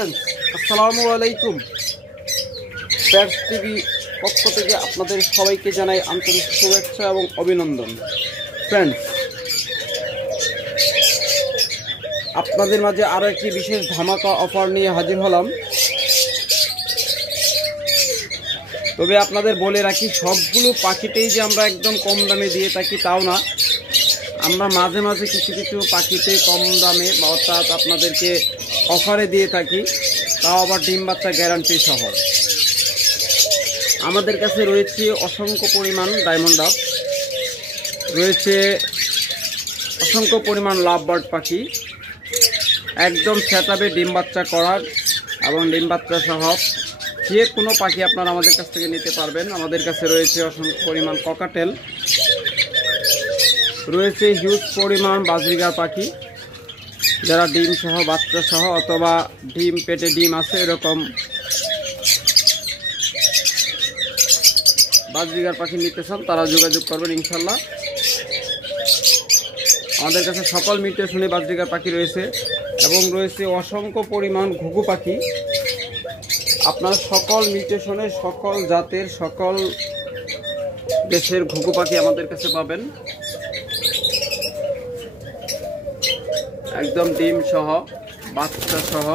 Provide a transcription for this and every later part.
Friends, আসসালামু আলাইকুম। Pants TV পক্ষ থেকে আপনাদের সবাইকে জানাই আন্তরিক শুভেচ্ছা এবং অভিনন্দন। ফ্রেন্ডস, আপনাদের মাঝে আরও একটি বিশেষ ধামাকা অফার নিয়ে হাজির হলাম। তবে আপনাদের বলে রাখি, সবগুলো পাখিতেই যে আমরা একদম কম দামে দিয়ে থাকি তাও না। আমরা মাঝে মাঝে কিছু কিছু পাখিতে কম দামে অর্থাৎ আপনাদেরকে অফারে দিয়ে থাকি, তাও আবার ডিম বাচ্চা গ্যারান্টি সহ। আমাদের কাছে রয়েছে অসংখ্য পরিমাণ ডায়মন্ড ডাব, রয়েছে অসংখ্য পরিমাণ লাভ বার্ড পাখি, একদম সেটআপে ডিম বাচ্চা করার এবং ডিম বাচ্চা সহ যে কোনো পাখি আপনারা আমাদের কাছ থেকে নিতে পারবেন। আমাদের কাছে রয়েছে অসংখ্য পরিমাণ ককাটেল, রয়েছে হিউজ পরিমাণ বাজরিগার পাখি, যারা ডিম সহ বাচ্চা সহ অথবা ডিম পেটে ডিম আছে এরকম বাজরিগার পাখি নিতে চান তারা যোগাযোগ করবেন ইনশাল্লাহ। আমাদের কাছে সকল মিউটেশনে বাজরিগার পাখি রয়েছে এবং রয়েছে অসংখ্য পরিমাণ ঘুঘু পাখি। আপনার সকল মিউটেশনে সকল জাতের সকল দেশের ঘুঘু পাখি আমাদের কাছে পাবেন, একদম ডিম সহ বাচ্চা সহ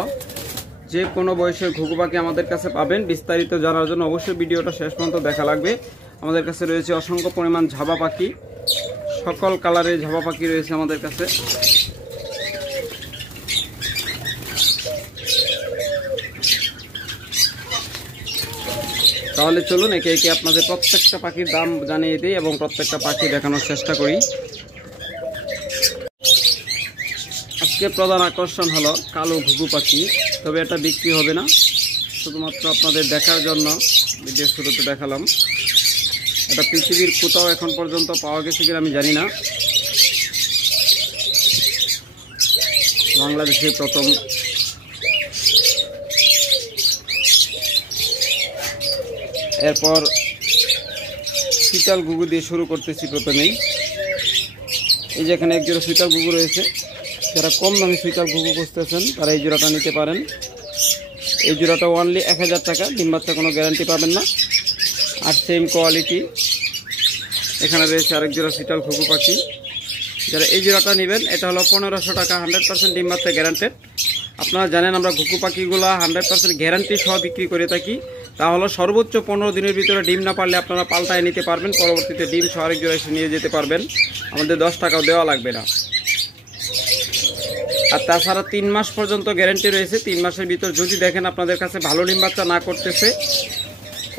যে কোনো বয়সের ঘুঘু পাখি আমাদের কাছে পাবেন। বিস্তারিত জানার জন্য অবশ্যই ভিডিওটা শেষ পর্যন্ত দেখা লাগবে। আমাদের কাছে রয়েছে অসংখ্য পরিমাণ ঝাবা পাখি, সকল কালারের ঝাবা পাখি রয়েছে আমাদের কাছে। তাহলে চলুন একে একে আপনাদের প্রত্যেকটা পাখির দাম জানিয়ে দিই এবং প্রত্যেকটা পাখি দেখানোর চেষ্টা করি। আজকে প্রধান আকর্ষণ হলো কালো ঘুঘু পাখি, তবে এটা বিক্রি হবে না, শুধুমাত্র আপনাদের দেখার জন্য ভিডিও শুরুতে দেখালাম। এটা পৃথিবীর কোথাও এখন পর্যন্ত পাওয়া গেছে কিনা আমি জানি না, বাংলাদেশে প্রথম। এরপর শীতল ঘুঘু দিয়ে শুরু করতেছি প্রথমেই। এই যে এখানে একজোড়া শীতল ঘুঘু রয়েছে, যারা কম দামে শীতল ঘুঘু খুঁজতেছেন তারা এই জোড়াটা নিতে পারেন। এই জোড়াটা অনলি 1000 টাকা, ডিম বাচ্চা কোনো গ্যারান্টি পাবেন না। আর সেম কোয়ালিটি এখানে রয়েছে আরেক জোড়া শীতল ঘুঘু পাখি, যারা এই জোড়াটা নেবেন এটা হলো 1500 টাকা, 100% ডিম বাচ্চা গ্যারান্টেড। আপনারা জানেন আমরা ঘুঘু পাখিগুলো 100% গ্যারান্টি সহ বিক্রি করে থাকি, তাহলে সর্বোচ্চ 15 দিনের ভিতরে ডিম না পারলে আপনারা পাল্টায় নিতে পারবেন, পরবর্তীতে ডিম সহ আরেক জোড়া এসে নিয়ে যেতে পারবেন, আমাদের 10 টাকাও দেওয়া লাগবে না। আর তাছাড়া 3 মাস পর্যন্ত গ্যারান্টি রয়েছে। 3 মাসের ভিতর যদি দেখেন আপনাদের কাছে ভালো ডিম বাচ্চা না করতেছে,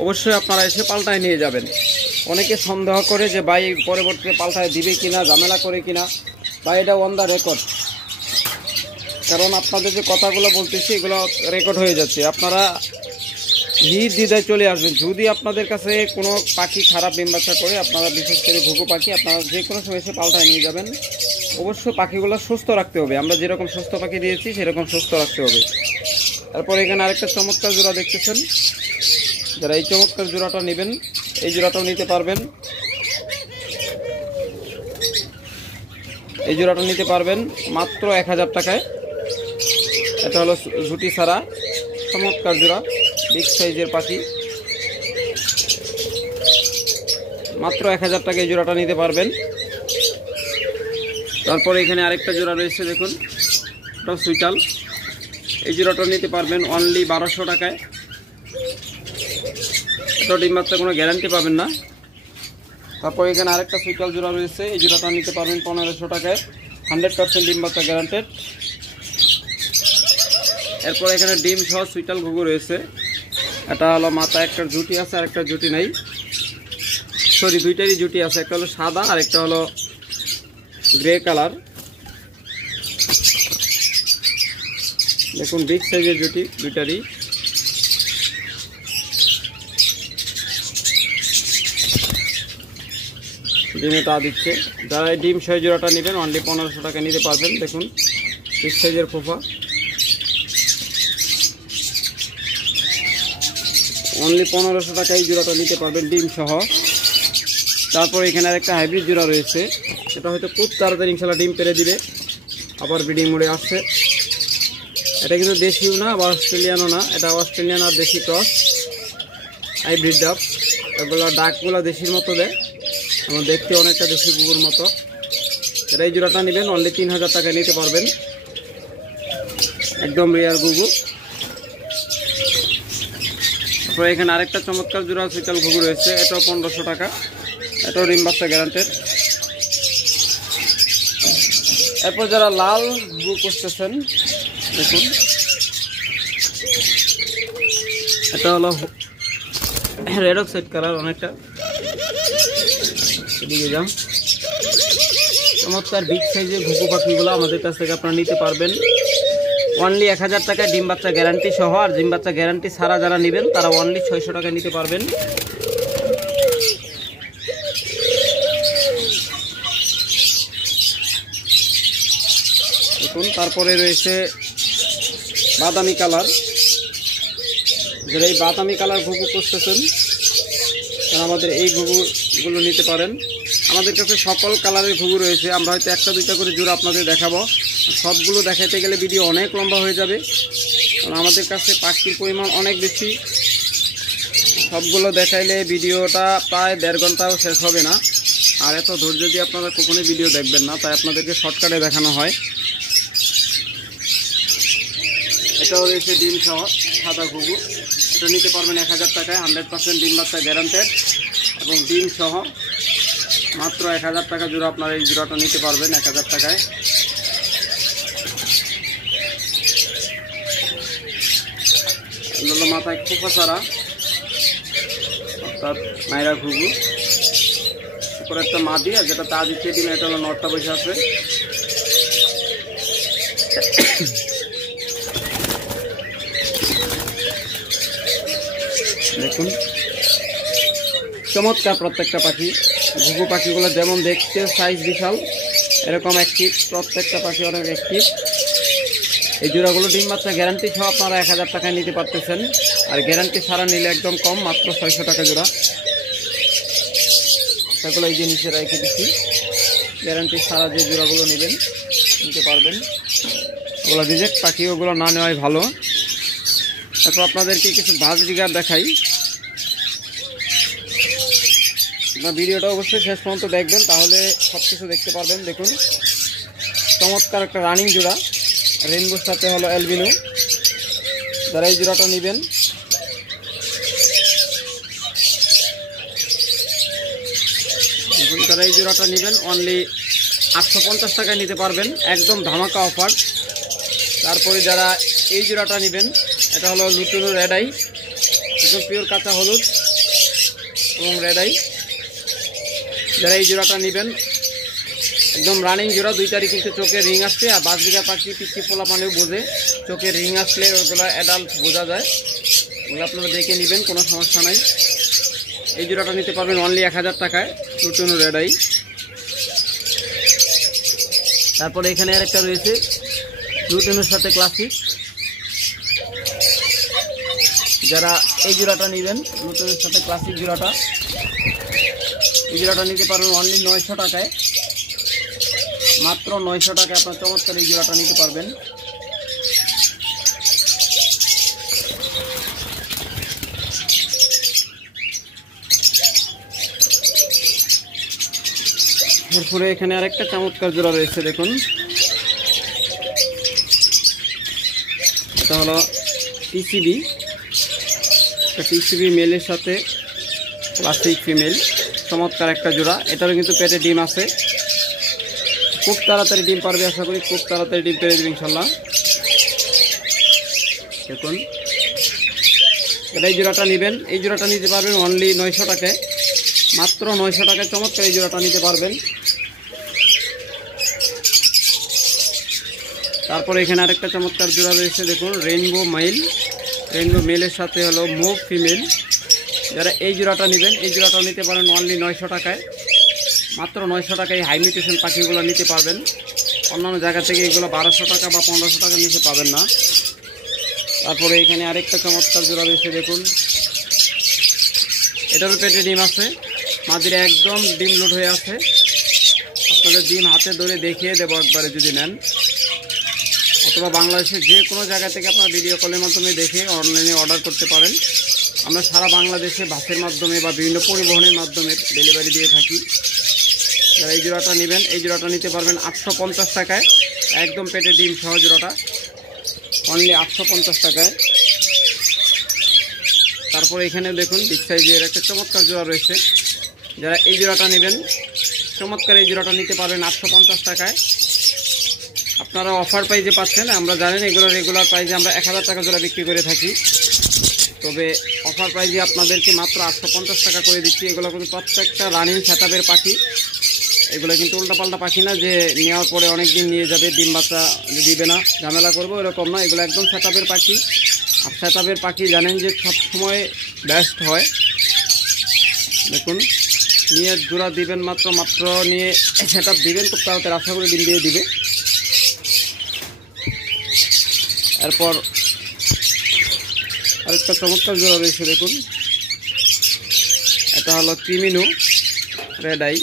অবশ্যই আপনারা এসে পাল্টায় নিয়ে যাবেন। অনেকে সন্দেহ করে যে ভাই পরবর্তীতে পাল্টায় দিবে কিনা, ঝামেলা করে কিনা, বা এটা অন দ্য রেকর্ড, কারণ আপনাদের যে কথাগুলো বলতেছি এগুলো রেকর্ড হয়ে যাচ্ছে। আপনারা নির্দ্বিধায় চলে আসবেন। যদি আপনাদের কাছে কোনো পাখি খারাপ ডিম বাচ্চা করে, আপনারা বিশেষ করে ঘুঘু পাখি, আপনারা যে কোনো সময় এসে পাল্টায় নিয়ে যাবেন। অবশ্যই পাখিগুলো সুস্থ রাখতে হবে, আমরা যেরকম সুস্থ পাখি দিয়েছি সেরকম সুস্থ রাখতে হবে। তারপর এখানে আরেকটা চমৎকার জোড়া দেখতেছেন, যারা এই চমৎকার জোড়াটা নেবেন এই জোড়াটাও নিতে পারবেন। এই জোড়াটা নিতে পারবেন মাত্র 1000 টাকায়। এটা হলো ঝুটি ছাড়া চমৎকার জোড়া, বিগ সাইজের পাখি, মাত্র 1000 টাকায় এই জোড়াটা নিতে পারবেন। তারপরে এখানে আরেকটা জোড়া রয়েছে, দেখুন এটা সুইটাল, এই জোড়াটা নিতে পারবেন অনলি 1200 টাকায়। এটা ডিম বাচ্চা কোনো গ্যারান্টি পাবেন না। তারপর এখানে আরেকটা সুইটাল জোড়া রয়েছে, এই জোড়াটা নিতে পারবেন 1500 টাকায়, 100% ডিম বাচ্চা গ্যারান্টেড। এরপর এখানে ডিম সহ সুইটাল ঘুঘু রয়েছে, এটা হলো মাথা একটা জুটি আছে আর একটা জুটি নাই, সরি দুইটারই জুটি আছে, একটা হলো সাদা আর একটা হলো গ্রে কালার। দেখুন বিগ সাইজের জুটি দুইটারই। ডিমে তা দিচ্ছে। যারা এই ডিম সহ জোড়াটা নেবেন অনলি 1500 টাকা নিতে পারবেন। দেখুন বিগ সাইজের ফোফা, অনলি 1500 টাকায় জোড়াটা নিতে পারবেন ডিম সহ। তারপর এখানে আরেকটা হাইব্রিড জোড়া রয়েছে, সেটা হয়তো খুব তাড়াতাড়ি ইনশাল্লাহ ডিম পেরে দিবে, আবার ব্রিডিং মোডে আসছে। এটা কিন্তু দেশিও না বা অস্ট্রেলিয়ানও না, এটা অস্ট্রেলিয়ান আর দেশি ক্রস হাইব্রিড ডাব। এগুলো ডাকগুলো দেশির মতো দেয় এবং দেখতে অনেকটা দেশি কুকুর মতো। এটা এই জোড়াটা নেবেন অনলি 3000 টাকায় নিতে পারবেন, একদম রেয়ার গুগু। তারপরে এখানে আরেকটা চমৎকার জোড়া চিতাল ঘুঘু রয়েছে, এটাও 1500 টাকা, এটাও ডিম বাচ্চা গ্যারান্টেড। এরপর যারা লাল ঘুঘু করতেছেন দেখুন, এটা হলো রেড অক্সাইড কালার, অনেকটা এদিকে যান। চমৎকার বিগ সাইজের ঘুঘু পাখিগুলো আমাদের কাছ থেকে আপনারা নিতে পারবেন অনলি 1000 টাকায় ডিম বাচ্চা গ্যারান্টি সহ। আর ডিম বাচ্চা গ্যারান্টি ছাড়া যারা নেবেন তারা অনলি 600 টাকায় নিতে পারবেন। দেখুন তারপরে রয়েছে বাদামি কালার, যারা এই বাদামি কালার ঘুঘু করতেছেন তারা আমাদের এই ঘুঘুগুলো নিতে পারেন। আমাদের কাছে সকল কালারের ঘুঘু রয়েছে, আমরা হয়তো একটা দুইটা করে জোড়া আপনাদের দেখাবো, সবগুলো দেখাতে গেলে ভিডিও অনেক লম্বা হয়ে যাবে, কারণ আমাদের কাছে পাখির পরিমাণ অনেক বেশি। সবগুলো দেখাইলে ভিডিওটা প্রায় 1.5 ঘন্টাও শেষ হবে না, আর এত ধৈর্য দিয়ে আপনারা কখনোই ভিডিও দেখবেন না, তাই আপনাদেরকে শর্টকাটে দেখানো হয়। এটাও রয়েছে ডিম সহ সাদা ঘুঘু, এটা নিতে পারবেন 1000 টাকায়, 100% ডিম বাচ্চা গ্যারান্টেড এবং ডিম সহ মাত্র 1000 টাকা জোড়া। আপনারা এই জোড়াটা নিতে পারবেন 1000 টাকায়। এগুলো মাথায় খোপা ছাড়া অর্থাৎ মায়েরা ঘুঘু, তারপরে একটা মাদি, আর যেটা তা দিচ্ছে ডিম, এটা হলো নটটা বসে আছে। দেখুন চমৎকার প্রত্যেকটা পাখি, ঘুঘু পাখিগুলো যেমন দেখতে সাইজ বিশাল, এরকম অ্যাক্টিভ, প্রত্যেকটা পাখি অনেক অ্যাক্টিভ। এই জোড়াগুলো ডিম বাচ্চা গ্যারান্টি সহ আপনারা 1000 টাকায় নিতে পারতেছেন, আর গ্যারান্টি ছাড়া নিলে একদম কম, মাত্র 600 টাকা জোড়া। সেগুলো এই যে নিচে রেখে দিচ্ছি, গ্যারান্টি ছাড়া যে জোড়াগুলো নেবেন নিতে পারবেন। ওগুলো রিজেক্ট পাখি, ওগুলো না নেওয়াই ভালো। তারপর আপনাদেরকে কিছু বাজরিগার দেখাই, আপনার ভিডিওটা অবশ্যই শেষ পর্যন্ত দেখবেন, তাহলে সব কিছু দেখতে পারবেন। দেখুন চমৎকার একটা রানিং জোড়া, রেইনবোর সাথে হলো অ্যালবিনো। যারা এই জোড়াটা নেবেন দেখুন, যারা এই জোড়াটা নেবেন অনলি 850 টাকায় নিতে পারবেন, একদম ধামাকা অফার। তারপরে যারা এই জোড়াটা নেবেন, এটা হলো লুটুনো রেড আই, একদম পিওর কাঁচা হলুদ এবং রেড আই। যারা এই জোড়াটা নেবেন একদম রানিং জোড়া, 2 তারিখ কিন্তু চোখের রিং আসছে, আর বাজরিকা পাখি পিচ্ছি পোলা পানেও বোঝে, চোখের রিং আসলে ওগুলো অ্যাডাল্ট বোঝা যায়, ওগুলো আপনারা দেখে নেবেন, কোনো সমস্যা নাই। এই জোড়াটা নিতে পারবেন অনলি 1000 টাকায়, লুটুনো রেড আই। তারপরে এখানে আরেকটা রয়েছে লুটুনোর সাথে ক্লাসিক, যারা এই জোড়াটা নেবেন লুটুনোর সাথে ক্লাসিক জোড়াটা, এই জোড়াটা নিতে পারবেন অনলি 900 টাকায়, মাত্র 900 টাকায় আপনার চমৎকার এই জোড়াটা নিতে পারবেন। এরপরে এখানে আরেকটা চমৎকার জোড়া রয়েছে, দেখুন এটা হলো টিসিবি, টিসিবি মেলের সাথে ক্লাসিক ফিমেল, চমৎকার একটা জোড়া। এটারও কিন্তু পেটে ডিম আছে, খুব তাড়াতাড়ি ডিম পারবে, আশা করি খুব তাড়াতাড়ি ডিম পেরে দেবে ইনশাল্লাহ। দেখুন এটা এই জোড়াটা নেবেন, এই জোড়াটা নিতে পারবেন অনলি 900 টাকায়, মাত্র 900 টাকায় চমৎকার এই জোড়াটা নিতে পারবেন। তারপরে এখানে আরেকটা চমৎকার জোড়া রয়েছে, দেখুন রেইনবো মেল, রেইনবো মেলের সাথে হলো মুভ ফিমেল। যারা এই জোড়াটা নেবেন এই জোড়াটাও নিতে পারেন অনলি 900 টাকায়, মাত্র 900 টাকায় হাই মিউটেশন পাখিগুলো নিতে পারবেন। অন্যান্য জায়গা থেকে এগুলো 1200 টাকা বা 1500 টাকা নিচে পাবেন না। তারপরে এখানে আরেকটা চমৎকার জোড়া রয়েছে, দেখুন এটারও পেটে ডিম আছে, মাদিরা একদম ডিম লোড হয়ে আছে, আপনাদের ডিম হাতে ধরে দেখিয়ে দেবো একবারে যদি নেন। অথবা বাংলাদেশের যে কোনো জায়গা থেকে আপনার ভিডিও কলের মাধ্যমে দেখে অনলাইনে অর্ডার করতে পারেন। আমরা সারা বাংলাদেশে বাসের মাধ্যমে বা বিভিন্ন পরিবহনের মাধ্যমে ডেলিভারি দিয়ে থাকি। যারা এই জোড়াটা নেবেন, এই জোড়াটা নিতে পারবেন 850 টাকায়, একদম পেটে ডিম সহ জোড়াটা অনলি 850 টাকায়। তারপরে এখানে দেখুন বিগ সাইজের একটা চমৎকার জোড়া রয়েছে। যারা এই জোড়াটা নেবেন, চমৎকার এই জোড়াটা নিতে পারবেন 850 টাকায়। আপনারা অফার প্রাইজে পাচ্ছেন। আমরা জানেন এগুলো রেগুলার প্রাইজে আমরা 1000 টাকা জোড়া বিক্রি করে থাকি, তবে অফার প্রাইজে আপনাদেরকে মাত্র 850 টাকা করে দিচ্ছি। এগুলো কিন্তু প্রত্যেকটা রানিং সেটআপের পাখি। এগুলো কিন্তু উল্টাপাল্টা পাখি না যে নেওয়ার পরে অনেক দিন নিয়ে যাবে, ডিম বাচ্চা দিবে না, ঝামেলা করবো, এরকম না। এগুলো একদম সেটআপের পাখি। আর সেটআপের পাখি জানেন যে সবসময় বেস্ট হয়। দেখুন নিয়ে জোড়া দিবেন, মাত্র নিয়ে সেটআপ দিবেন, খুব তাড়াতাড়ি আশা করে ডিম দিয়ে দিবে। এরপর আরেকটা চমৎকার জোড়া রয়েছে দেখুন, এটা হলো ক্রিমিনো রেড আই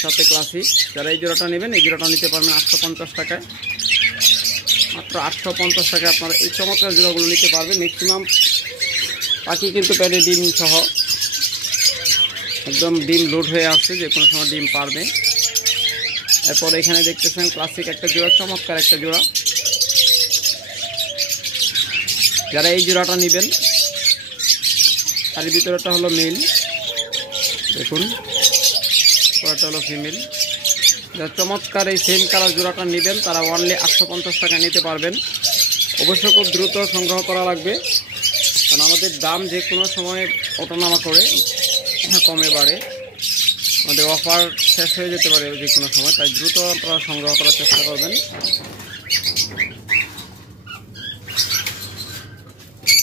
সাথে ক্লাসিক। যারা এই জোড়াটা নেবেন, এই জোড়াটা নিতে পারবেন 850 টাকায়, মাত্র 850 টাকায় আপনারা এই চমৎকার জোড়াগুলো নিতে পারবেন। ম্যাক্সিমাম পাখি কিন্তু পেটে ডিম সহ একদম ডিম লোড হয়ে আসছে, যে কোনো সময় ডিম পারবে। এরপর এখানে দেখতেছেন ক্লাসিক একটা জোড়া, চমৎকার একটা জোড়া। যারা এই জোড়াটা নেবেন, তার ভিতরেটা হলো মেল, দেখুন ওটা হলো ফিমেল। যারা চমৎকার এই সেম কালার জোড়াটা নেবেন, তারা অনলি 850 টাকা নিতে পারবেন। অবশ্য খুব দ্রুত সংগ্রহ করা লাগবে, কারণ আমাদের দাম যে কোনো সময় ওঠানামা করে, কমে বাড়ে, আমাদের অফার শেষ হয়ে যেতে পারে যে কোনো সময়, তাই দ্রুত আপনারা সংগ্রহ করার চেষ্টা করবেন।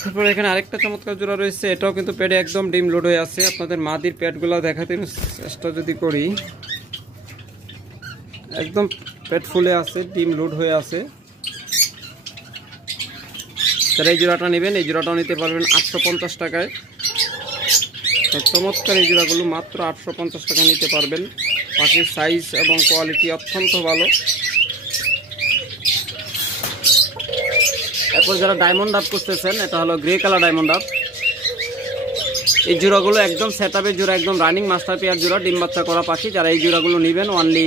তারপরে এখানে আরেকটা চমৎকার জোড়া রয়েছে, এটাও কিন্তু পেটে একদম ডিম লোড হয়ে আছে। আপনাদের মাদির পেটগুলো দেখাতে চেষ্টা যদি করি, একদম পেট ফুলে আছে, ডিম লোড হয়ে আছে। যারা এই জোড়াটা নেবেন, এই জোড়াটাও নিতে পারবেন 850 টাকায়। চমৎকার এই জোড়াগুলো মাত্র 850 টাকা নিতে পারবেন। পাখির সাইজ এবং কোয়ালিটি অত্যন্ত ভালো। এরপর যারা ডায়মন্ড আপ করতেছেন, এটা হলো গ্রে কালার ডায়মন্ড আপ। এই জোড়াগুলো একদম সেটআপের জোড়া, একদম রানিং মাস্টার পেয়ার জোড়া, ডিম বাচ্চা করা পাখি। যারা এই জোড়াগুলো নেবেন অনলি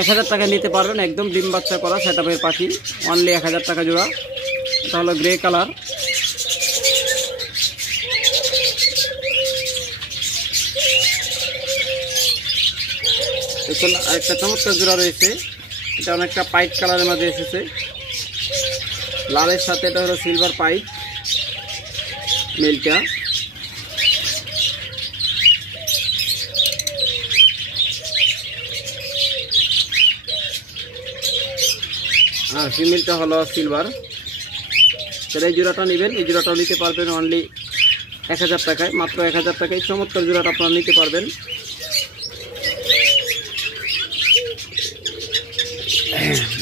1000 টাকা নিতে পারবেন, একদম ডিম বাচ্চা করা সেটআপের পাখি, অনলি 1000 টাকা জোড়া। এটা হলো গ্রে কালার। এখন আরেকটা চমৎকার জোড়া রয়েছে, এটা অনেকটা পাইট কালারের মধ্যে এসেছে, লালের সাথে। এটা হলো সিলভার পাইট মেলটা। আর ফিমেলটা হলো সিলভার। যারা এই জোড়াটা নেবেন, এই জোড়াটাও নিতে পারবেন অনলি 1000 টাকায়, মাত্র 1000 টাকায় চমৎকার জোড়াটা আপনারা নিতে পারবেন।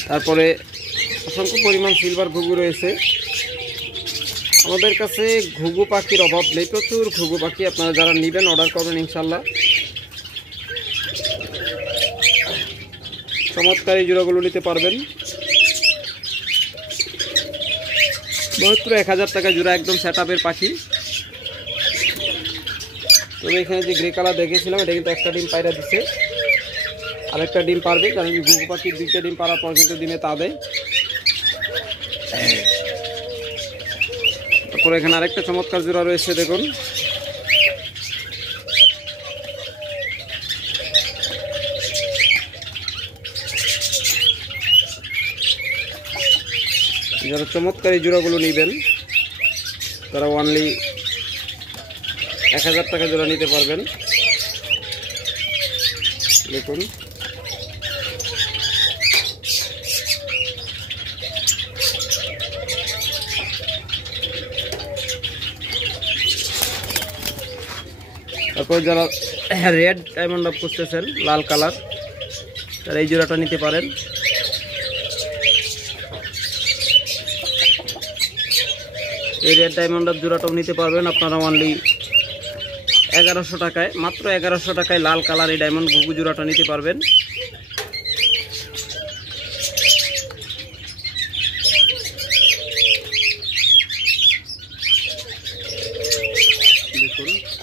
তারপরে অসংখ্য পরিমাণ সিলভার ঘুঘু রয়েছে। আমাদের কাছে ঘুঘু পাখির অভাব নেই, প্রচুর ঘুঘু পাখি। আপনারা যারা নেবেন অর্ডার করবেন ইনশাল্লাহ। চমৎকার এই জোড়াগুলো নিতে পারবেন মাত্র 1000 টাকা জোড়া, একদম সেটআপের পাখি। তবে এখানে যে গ্রে কালার দেখেছিলাম, এটা কিন্তু একটা ডিম পায়রা দিচ্ছে, আরেকটা ডিম পারবে, কারণ ঘুঘু পাখির 2টা ডিম পারার পর কিন্তু ডিমে তা দেয়। তারপর এখানে আরেকটা চমৎকার জোড়া রয়েছে দেখুন, যারা চমৎকার এই জোড়াগুলো নেবেন, তারা অনলি 1000 টাকা জোড়া নিতে পারবেন। দেখুন তারপর যারা রেড ডায়মন্ড আপ করতেছেন, লাল কালার, তারা এই জোড়াটা নিতে পারেন। এই রেড ডায়মন্ড আপ জোড়াটাও নিতে পারবেন আপনারা অনলি 1100 টাকায়, মাত্র 1100 টাকায় লাল কালার এই ডায়মন্ড ঘুঘু জোড়াটা নিতে পারবেন।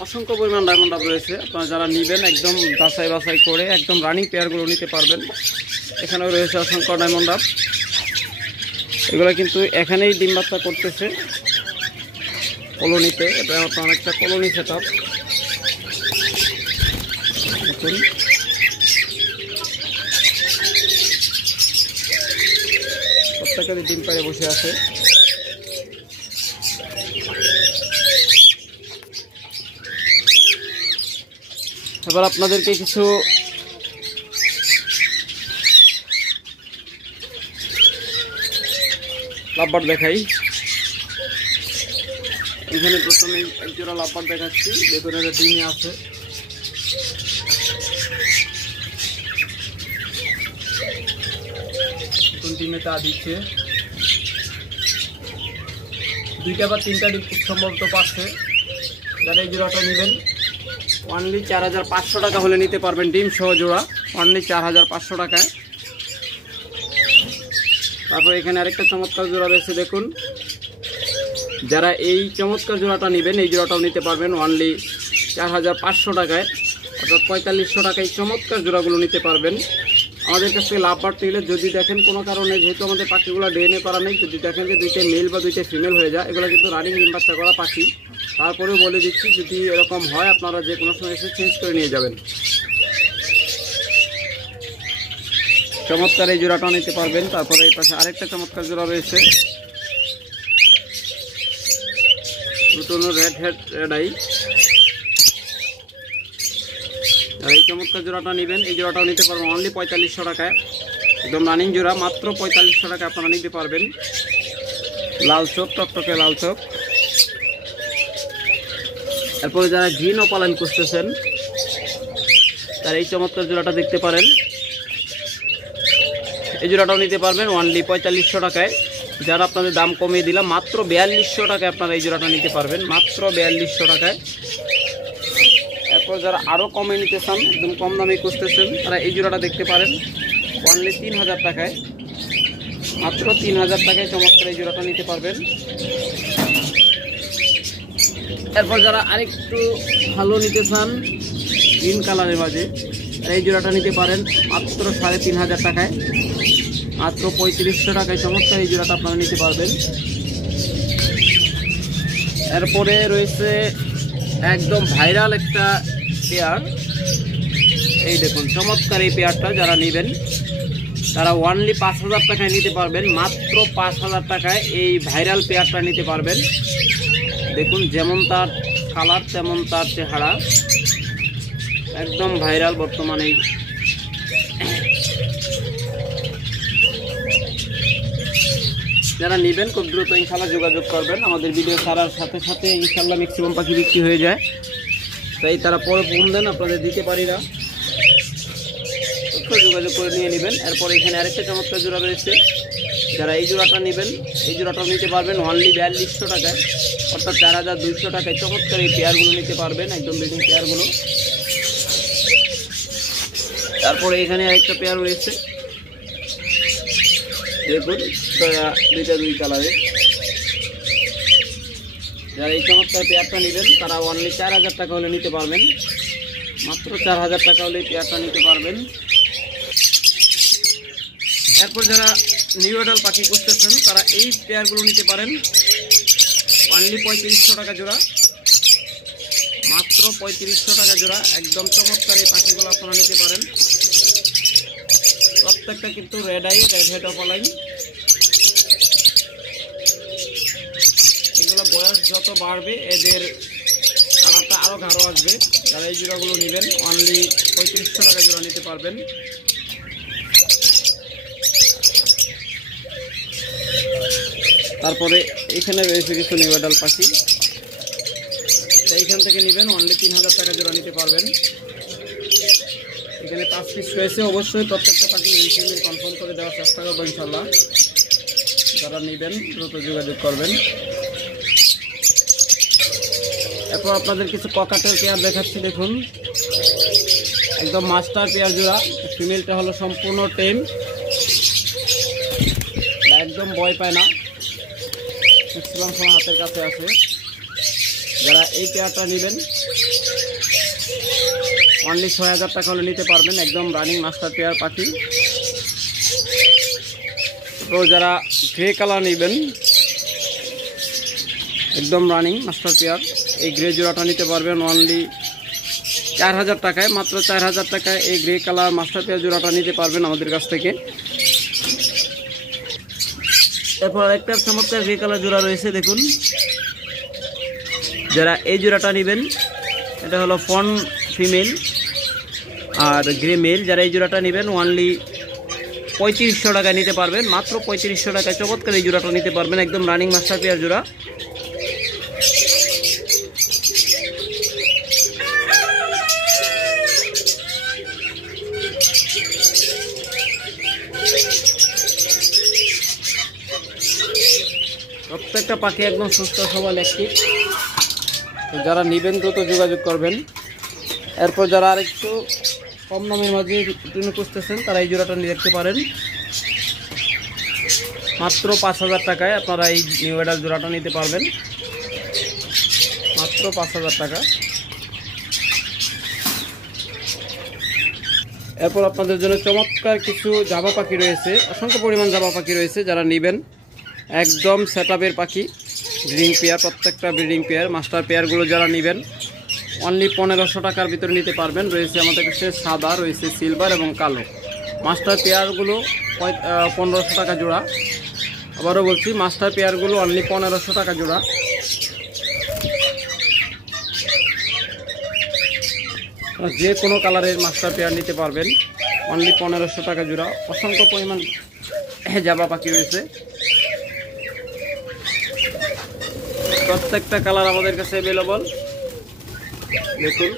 অসংখ্য পরিমাণ ডায়মন্ড ডাব রয়েছে। আপনারা যারা নেবেন একদম বাছাই বাছাই করে একদম রানিং পেয়ারগুলো নিতে পারবেন। এখানেও রয়েছে অসংখ্য ডায়মন্ড ডাব, এগুলো কিন্তু এখানেই ডিম বাচ্চা করতেছে কলোনিতে। এটা অনেকটা কলোনি সেট আপ। দেখুন প্রত্যেকেরই ডিম পাড়ে বসে আছে। এবার আপনাদেরকে কিছু লাভবার্ড দেখাই। এখানে প্রথমে এক জোড়া লাভবার্ড দেখাচ্ছি, দেখুন এটা ডিমে আছে। এখন ডিমে তা দিচ্ছে, 2টা বা 3টা ডিম খুব সম্ভবত পাচ্ছে। যারা এই জোড়াটা নেবেন অনলি 4500 টাকা হলে নিতে পারবেন, ডিম সহ জোড়া অনলি 4500 টাকায়। তারপর এখানে আরেকটা চমৎকার জোড়া রয়েছে, দেখুন যারা এই চমৎকার জোড়াটা নেবেন এই জোড়াটাও নিতে পারবেন অনলি 4500 টাকায়, অর্থাৎ 4500 টাকায় চমৎকার জোড়াগুলো নিতে পারবেন। আমাদের কাছ থেকে লাভ বাড়তে গেলে যদি দেখেন কোনো কারণে, যেহেতু আমাদের পাখিগুলো ডিএনএ করা নেই, যদি দেখেন যে 2টে মেল বা 2টে ফিমেল হয়ে যায়, এগুলো কিন্তু রানিং ডিম বাচ্চা করা পাখি। তারপরেও বলে দিচ্ছি যদি এরকম হয় আপনারা যে কোনো সময় এসে চেঞ্জ করে নিয়ে যাবেন। চমৎকার এই জোড়াটাও নিতে পারবেন। তারপরে এই পাশে আরেকটা চমৎকার জোড়া রয়েছে, নতুন রেড হেড রেড আই। আর এই চমৎকার জোড়াটা নেবেন এই জোড়াটাও নিতে পারবেন অনলি 4500 টাকায়, একদম রানিং জোড়া, মাত্র 4500 টাকা আপনারা নিতে পারবেন। লাল চোখ, টকটকে লাল চোখ। এরপরে যারা গ্রিন ওপালাইন খুঁজতেছেন তারা এই চমৎকার জোড়াটা দেখতে পারেন, এই জোড়াটাও নিতে পারবেন অনলি 4500 টাকায়। যারা আপনাদের দাম কমিয়ে দিলাম, মাত্র 4200 টাকায় আপনারা এই জোড়াটা নিতে পারবেন, মাত্র 4200 টাকায়। এরপর যারা আরও কমে নিতে চান, একদম কম দামে খুঁজতেছেন, তারা এই জোড়াটা দেখতে পারেন অনলি 3000 টাকায়, মাত্র 3000 টাকায় চমৎকার এই জোড়াটা নিতে পারবেন। এরপর যারা আরেকটু ভালো নিতে চান গ্রিন কালারের মাঝে, তারা এই জোড়াটা নিতে পারেন মাত্র 3500 টাকায়, মাত্র 3500 টাকায় চমৎকার এই জোড়াটা আপনারা নিতে পারবেন। এরপরে রয়েছে একদম ভাইরাল একটা পেয়ার, এই দেখুন চমৎকার এই পেয়ারটা যারা নেবেন তারা অনলি 5000 টাকায় নিতে পারবেন, মাত্র 5000 টাকায় এই ভাইরাল পেয়ারটা নিতে পারবেন। দেখুন যেমন তার কালার তেমন তার চেহারা, একদম ভাইরাল বর্তমানে। যারা নেবেন খুব দ্রুত ইনশাল্লাহ যোগাযোগ করবেন, আমাদের ভিডিও ছাড়ার সাথে সাথে ইনশাল্লাহ ম্যাক্সিমাম পাখি বিক্রি হয়ে যায়, তাই তারা পরে ফোন দেন, আপনাদের দিতে পারি না, যোগাযোগ করে নিয়ে নেবেন। এরপর এখানে আরেকটা চমৎকার জোড়া রয়েছে, যারা এই জোড়াটা নেবেন এই জোড়াটাও নিতে পারবেন অনলি 4200 টাকায়, অর্থাৎ 4200 টাকায় চমৎকার এই পেয়ারগুলো নিতে পারবেন, একদম ব্রিডিং পেয়ারগুলো। তারপরে এখানে আরেকটা পেয়ার রয়েছে, দেখুন দুইটা 2 কালারের। যারা এই চমৎকার পেয়ারটা নেবেন তারা অনলি 4000 টাকা হলে নিতে পারবেন, মাত্র 4000 টাকা হলে পেয়ারটা নিতে পারবেন। এরপর যারা নিউ অ্যাডাল পাখি খুঁজতেছেন তারা এই পেয়ারগুলো নিতে পারেন অনলি 3500 টাকা জোড়া, মাত্র 3500 টাকা জোড়া, একদম চমৎকার এই পাখিগুলো আপনারা নিতে পারেন। প্রত্যেকটা কিন্তু রেড আই, রেড হেড ওপালাইন। এগুলো বয়স যত বাড়বে এদের কালারটা আরও গাঢ় আসবে। যারা এই জোড়াগুলো নেবেন অনলি 3500 টাকা জোড়া নিতে পারবেন। তারপরে এখানে রয়েছে কিছু নিউ অ্যাডাল পাখি, এইখান থেকে নেবেন অনলি 3000 টাকা জোড়া নিতে পারবেন। এখানে 5 পিস রয়েছে, অবশ্যই প্রত্যেকটা পাখি ইনফরমেশন কনফার্ম করে দেওয়ার চেষ্টা করবো ইনশাল্লাহ। যারা নেবেন দ্রুত যোগাযোগ করবেন। এরপর আপনাদের কিছু ককাটের পেয়ার দেখাচ্ছি, দেখুন একদম মাস্টার পেয়ার জোড়া। ফিমেলটা হলো সম্পূর্ণ টেম, একদম ভয় পায় না, ম্যাক্সিমাম সময় হাতের কাছে আছে। যারা এই পেয়ারটা নেবেন অনলি ৬,০০০ টাকা হলে নিতে পারবেন, একদম রানিং মাস্টার পেয়ার পাখি। তো যারা গ্রে কালার নেবেন একদম রানিং মাস্টার পেয়ার, এই গ্রে জোড়াটা নিতে পারবেন অনলি ৪,০০০ টাকায়, মাত্র ৪,০০০ টাকায় এই গ্রে কালার মাস্টার পেয়ার জোড়াটা নিতে পারবেন আমাদের কাছ থেকে। এরপর একটা চমৎকার গ্রে কালার জোড়া রয়েছে দেখুন, যারা এই জোড়াটা নেবেন এটা হলো ফন ফিমেল আর গ্রে মেল, যারা এই জোড়াটা নেবেন অনলি ৩৫০০ টাকায় নিতে পারবেন, মাত্র ৩৫০০ টাকায় চমৎকার এই জোড়াটা নিতে পারবেন, একদম রানিং মাস্টার পেয়ার জোড়া। প্রত্যেকটা পাখি একদম সুস্থ সবল অ্যাক্টিভ। যারা নেবেন দ্রুত যোগাযোগ করবেন। এরপর যারা আরেকটু কম দামের মাঝে টুনু খুঁজতেছেন তারা এই জোড়াটা নিয়ে দেখতে পারেন, মাত্র ৫,০০০ টাকায় আপনারা এই নিউ অ্যাডাল্ট জোড়াটা নিতে পারবেন, মাত্র ৫,০০০ টাকা। এরপর আপনাদের জন্য চমৎকার কিছু জাভা পাখি রয়েছে, অসংখ্য পরিমাণ জাভা পাখি রয়েছে, যারা নেবেন একদম সেটআপের পাখি, ব্রিডিং পেয়ার, প্রত্যেকটা ব্রিডিং পেয়ার। মাস্টার পেয়ারগুলো যারা নেবেন অনলি ১৫০০ টাকার ভিতরে নিতে পারবেন। রয়েছে আমাদের কাছে সাদা, রয়েছে সিলভার এবং কালো। মাস্টার পেয়ারগুলো ১৫০০ টাকা জোড়া। আবারও বলছি, মাস্টার পেয়ারগুলো অনলি ১৫০০ টাকা জোড়া। যে কোনো কালারের মাস্টার পেয়ার নিতে পারবেন অনলি ১৫০০ টাকা জোড়া। অসংখ্য পরিমাণ জাভা পাখি রয়েছে, প্রত্যেকটা কালার আমাদের কাছে অ্যাভেলেবল। দেখুন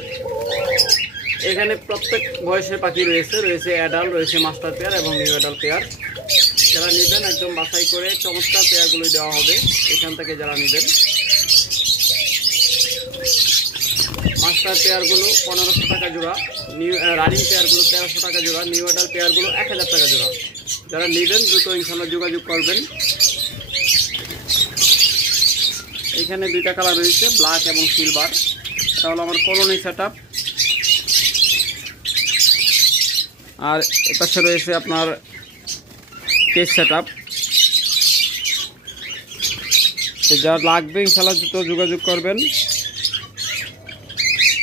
এখানে প্রত্যেক বয়সের পাখি রয়েছে, রয়েছে অ্যাডাল্ট, রয়েছে মাস্টার পেয়ার এবং নিউ অ্যাডাল্ট পেয়ার। যারা নেবেন একদম বাছাই করে চমৎকার পেয়ারগুলোই দেওয়া হবে এখান থেকে যারা নেবেন। মাস্টার পেয়ারগুলো ১৫০০ টাকা জোড়া, নিউ রানিং পেয়ারগুলো ১৩০০ টাকা জোড়া, নিউ অ্যাডাল্ট পেয়ারগুলো ১,০০০ টাকা জোড়া। যারা নেবেন দ্রুত ইনশাল্লাহ যোগাযোগ করবেন। এখানে দুইটা কালার রয়েছে, ব্ল্যাক এবং সিলভার। এটা হলো আমার কলোনি সেটআপ। আর এপাশে রয়েছে আপনার কেস সেটআপ। যা লাগবে ইনশাল্লাহ দ্রুত যোগাযোগ করবেন।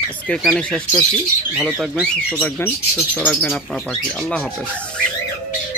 আজকে এখানে শেষ করছি। ভালো থাকবেন, সুস্থ থাকবেন, সুস্থ রাখবেন আপনার পাখি। আল্লাহ হাফেজ।